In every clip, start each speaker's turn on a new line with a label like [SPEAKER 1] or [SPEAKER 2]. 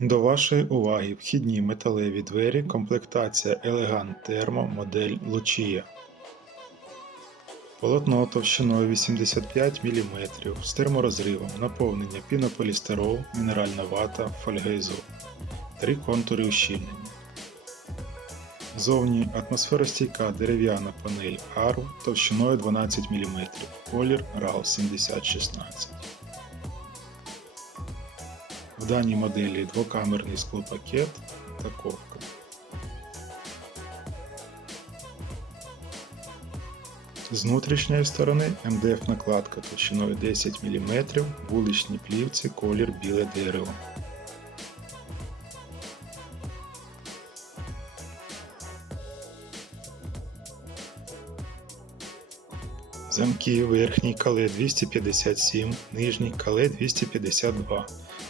[SPEAKER 1] До вашої уваги вхідні металеві двері, комплектація Elegant Thermo модель Lucia. Полотно товщиною 85 мм з терморозривом, наповнення пінополістирол, мінеральна вата, фольгоізол. Три контури ущільнення. Зовні атмосферостійка дерев'яна панель ARU товщиною 12 мм, колір RAL 7016. В даній моделі двокамерний склопакет та ковка. З внутрішньої сторони МДФ накладка товщиною 10 мм, вуличні плівці, колір біле дерево. Замки верхній кале 257, нижній кале 252.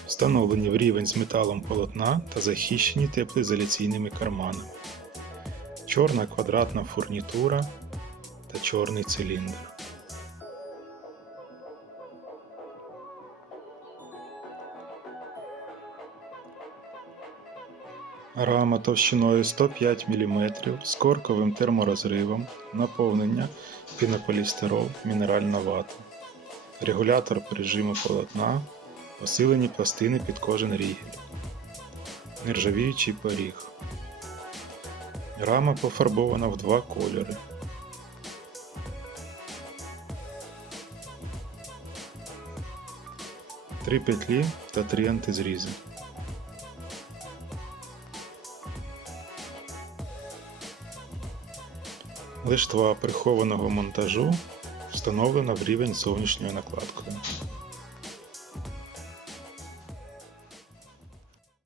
[SPEAKER 1] Встановлені в рівень з металом полотна та захищені теплоізоляційними карманами. Чорна квадратна фурнітура та чорний циліндр. Рама товщиною 105 мм з корковим терморозривом, наповнення пінополістирол, мінеральна вата, регулятор прижиму полотна, посилені пластини під кожен рігель, нержавіючий поріг. Рама пофарбована в два кольори. Три петлі та три антизрізи. Лиштва прихованого монтажу встановлена в рівень з зовнішньою накладкою.